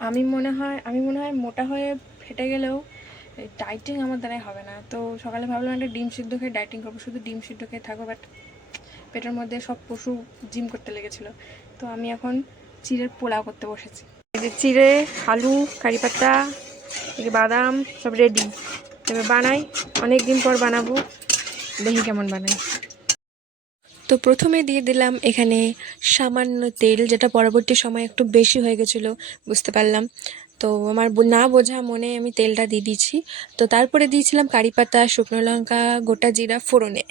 আমি মনে হয় মোটা হয়ে ফেটে গেলেও ডাইটিং আমার দ্বারাই হবে না। তো সকালে ভাবলাম একটা ডিম সিদ্ধ খেয়ে ডাইটিং করবো, শুধু ডিম সিদ্ধ খেয়ে থাকবো, বাট পেটের মধ্যে সব পশু জিম করতে লেগেছিলো। তো আমি এখন চিড়ের পোলাও করতে বসেছি। এই যে চিড়ে, আলু, কারি পাতা, বাদাম সব রেডি, এবার বানাই। অনেক দিন পর বানাবো, দেখি কেমন বানাই। তো প্রথমে দিয়ে দিলাম এখানে সামান্য তেল, যেটা পরবর্তী সময় একটু বেশি হয়ে গেছিলো বুঝতে পারলাম। তো আমার না বোঝা মনে আমি তেলটা দিয়ে দিচ্ছি। তো তারপরে দিয়েছিলাম কারি পাতা, শুকনো লঙ্কা, গোটা জিরা ফোড়নে।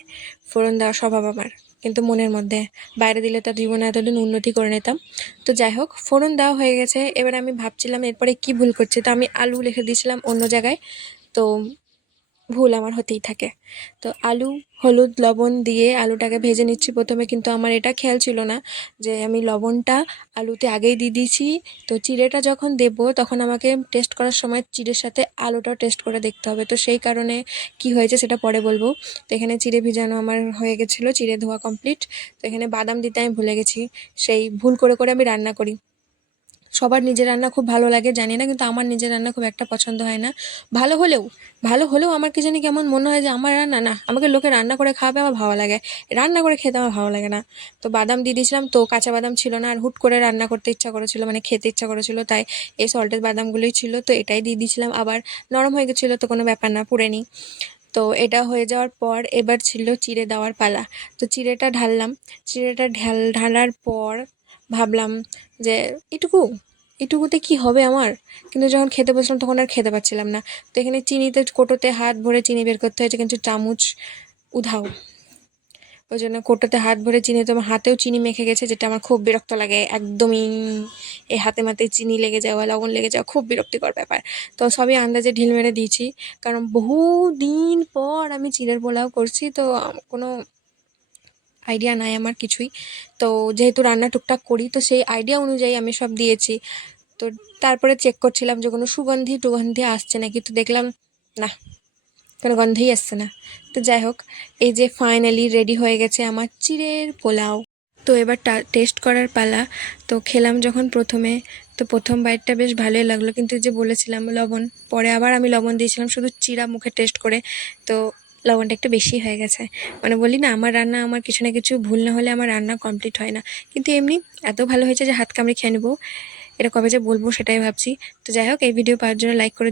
ফোড়ন দেওয়ার স্বভাব আমার, কিন্তু মনের মধ্যে, বাইরে দিলে তার জীবনে এতদিন উন্নতি করে নিতাম। তো যাই হোক, ফোড়ন দেওয়া হয়ে গেছে। এবার আমি ভাবছিলাম এরপরে কি ভুল করছি, তো আমি আলু লিখে দিয়েছিলাম অন্য জায়গায়। তো ভুল আমার হতেই থাকে। তো আলু, হলুদ, লবণ দিয়ে আলুটাকে ভেজে নিচ্ছি প্রথমে, কিন্তু আমার এটা খেয়াল ছিল না যে আমি লবণটা আলুতে আগেই দিয়ে দিয়েছি। তো চিড়েটা যখন দেব তখন আমাকে টেস্ট করার সময় চিড়ের সাথে আলুটাও টেস্ট করে দেখতে হবে। তো সেই কারণে কি হয়েছে সেটা পরে বলবো। তো এখানে চিড়ে ভিজানো আমার হয়ে গেছিলো, চিড়ে ধোয়া কমপ্লিট। তো এখানে বাদাম দিতে আমি ভুলে গেছি। সেই ভুল করে করে আমি রান্না করি। সবার নিজের রান্না খুব ভালো লাগে জানি না, কিন্তু আমার নিজের রান্না খুব একটা পছন্দ হয় না। ভালো হলেও ভালো হলেও আমার কি জানি কেমন মনে হয় যে আমার রান্না না, আমাকে লোকে রান্না করে খাওয়াবে আমার ভালো লাগে, রান্না করে খেতে আমার ভালো লাগে না। তো বাদাম দিয়ে দিয়েছিলাম, তো কাঁচা বাদাম ছিল না, আর হুট করে রান্না করতে ইচ্ছা করেছিল, মানে খেতে ইচ্ছা করেছিল, তাই এই সল্টেড বাদামগুলোই ছিল, তো এটাই দিয়ে দিয়েছিলাম। আবার নরম হয়ে গেছিলো, তো কোনো ব্যাপার না, পুড়েনি। তো এটা হয়ে যাওয়ার পর এবার ছিল চিড়ে দেওয়ার পালা। তো চিড়েটা ঢাললাম। চিড়েটা ঢালার পর ভাবলাম যে এটুকু এটুকুতে কি হবে আমার, কিন্তু যখন খেতে বসলাম তখন আর খেতে পারছিলাম না। তো এখানে চিনিতে কোটোতে হাত ভরে চিনি বের করতে হয়েছে, কিন্তু চামচ উধাও। ওই জন্য কোটোতে হাত ভরে চিনি, তো আমার হাতেও চিনি মেখে গেছে, যেটা আমার খুব বিরক্ত লাগে একদমই। এই হাতে মাতে চিনি লেগে যাওয়া, লবণ লেগে যাওয়া খুব বিরক্তিকর ব্যাপার। তো সবই আন্দাজে ঢিল মেরে দিয়েছি, কারণ বহু দিন পর আমি চিড়ের পোলাও করছি, তো কোনো আইডিয়া নাই আমার কিছুই। তো যেহেতু রান্না টুকটাক করি, তো সেই আইডিয়া অনুযায়ী আমি সব দিয়েছি। তো তারপরে চেক করছিলাম যে কোনো সুগন্ধি টুগন্ধি আসছে নাকি, তো দেখলাম না, কোনো গন্ধই আসছে না। তো যাই হোক, এই যে ফাইনালি রেডি হয়ে গেছে আমার চিড়ের পোলাও। তো এবার টেস্ট করার পালা। তো খেলাম যখন প্রথমে, তো প্রথম বাইটটা বেশ ভালোই লাগলো, কিন্তু যে বলেছিলাম লবণ, পরে আবার আমি লবণ দিয়েছিলাম শুধু চিড়া মুখে টেস্ট করে। তো লবণটা একটু বেশি হয়ে গেছে। মানে বলি না, আমার রান্না, আমার কিছু না কিছু ভুল না হলে আমার রান্না কমপ্লিট হয় না। কিন্তু এমনি এত ভালো হয়েছে যে হাত কামড়ে খেয়ে নেবো। এটা কবে যে বলবো সেটাই ভাবছি। তো যাই হোক, এই ভিডিও পাওয়ার জন্য লাইক করে